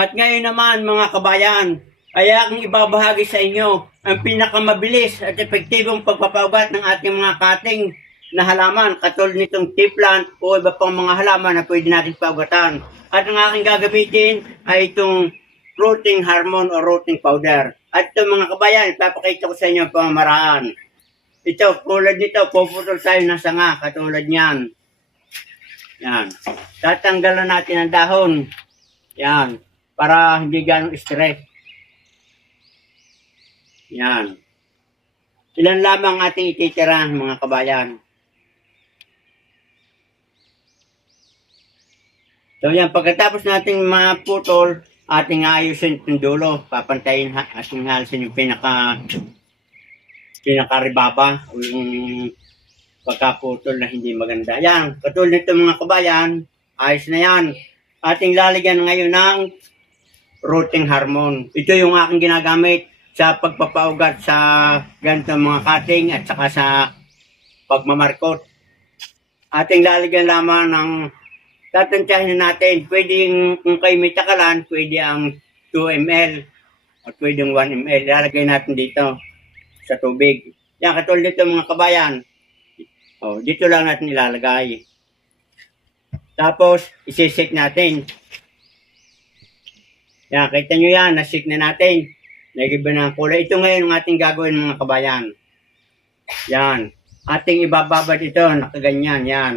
At ngayon naman mga kabayan, ay aking ibabahagi sa inyo ang pinakamabilis at epektibong pagpapaugat ng ating mga kating na halaman katulad nitong tea plant o iba pang mga halaman na pwede natin paugatan. At ang aking gagamitin ay itong rooting hormone o rooting powder. At ito mga kabayan, ipapakita ko sa inyo ang pamamaraan. Ito, tulad nito, puputol tayo ng sanga, katulad niyan. Yan. Tatanggalan natin ang dahon. Yan. Para hindi ganong stress. Yan. Ilan lamang ating ititira, mga kabayan. So yan, pagkatapos nating maputol, ating ayusin itong dulo. Papantayin ating halisin yung pinaka pinakaribaba o yung pagkaputol na hindi maganda. Yan, katulad nito mga kabayan, ayos na yan. Ating lalagyan ngayon ng rooting hormone. Ito yung aking ginagamit sa pagpapaugat sa ganito mga cutting at saka sa pagmamarkot. Ating lalagyan lamang ng tatantyahin natin. Pwedeng kung kayo may takalan, pwede ang 2 ml at pwedeng 1 ml. Lalagay natin dito sa tubig. Yan, katulad dito mga kabayan. Oh, dito lang natin ilalagay. Tapos, isisik natin. Yan, kita nyo yan, nasik na natin. Nagiba na ang kulay. Ito ngayon ang ating gagawin mga kabayan. Yan. Ating ibababad ito, nakaganyan, yan.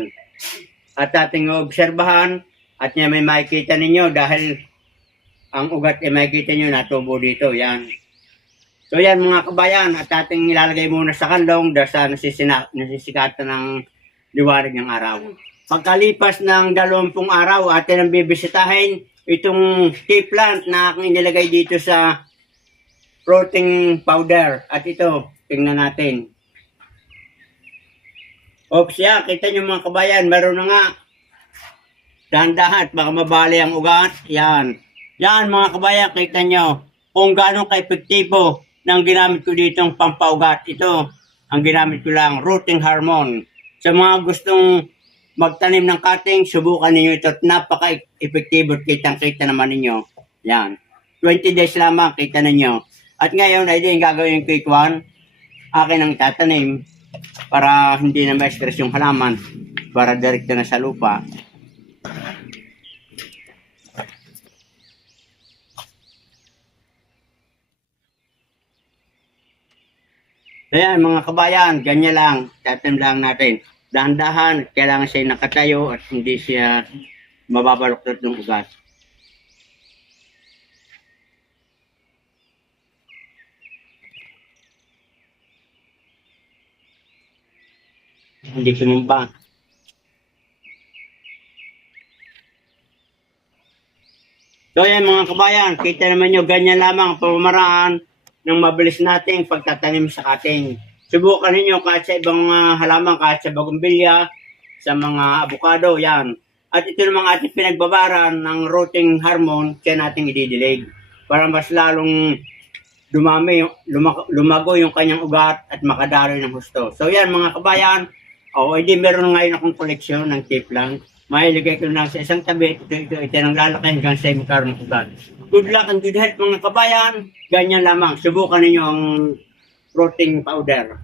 At ating obserbahan, at niya may makikita ninyo dahil ang ugat ay makikita nyo natubo dito, yan. So yan mga kabayan, at ating ilalagay muna sa kandong dahil sa nasisikatan ng liwanag ng araw. Pagkalipas ng dalawampung araw, atin ang bibisitahin itong tea plant na aking inilagay dito sa protein powder. At ito, tingnan natin. Oops, yan. Kita nyo mga kabayan, meron na nga. Dahan-dahan, baka mabali ang ugat. Yan. Yan mga kabayan, kita nyo kung gaano ka-epektibo ng ginamit ko dito ang pampaugat. Ito, ang ginamit ko lang, rooting hormone. Sa mga gustong magtanim ng cutting, subukan ninyo ito at napaka-epektibo kitang-kita naman ninyo. Yan. 20 days lamang, kita ninyo. At ngayon, ay din gagawin ko ikuan, akin ang tatanim para hindi na ma-stress yung halaman para direkta na sa lupa. Ayan mga kabayan, ganyan lang, tatim lang natin. Dahan-dahan, kailangan siya nakatayo at hindi siya mababaluktot ng ugat. Hindi sumumpa. So yan mga kabayan, kita naman nyo, ganyan lamang ang pamamaraan ng mabilis nating pagtatanim sa ating. Subukan ninyo kahit sa ibang mga halaman, kahit sa bagumbilya, sa mga abukado, yan. At ito namang ating pinagbabaran ng rooting hormone, siya nating ididilig. Para mas lalong dumami, yung- luma- lumago yung kanyang ugat at makadaloy ng husto. So yan mga kabayan, o hindi meron ngayon akong koleksyon ng tip lang. Mailagay ko lang sa isang tabi, ito, ito, ito, nang lalaki hanggang sa magkaroon ng ugat. Good luck and good health mga kabayan. Ganyan lamang. Subukan ninyo ang protein powder.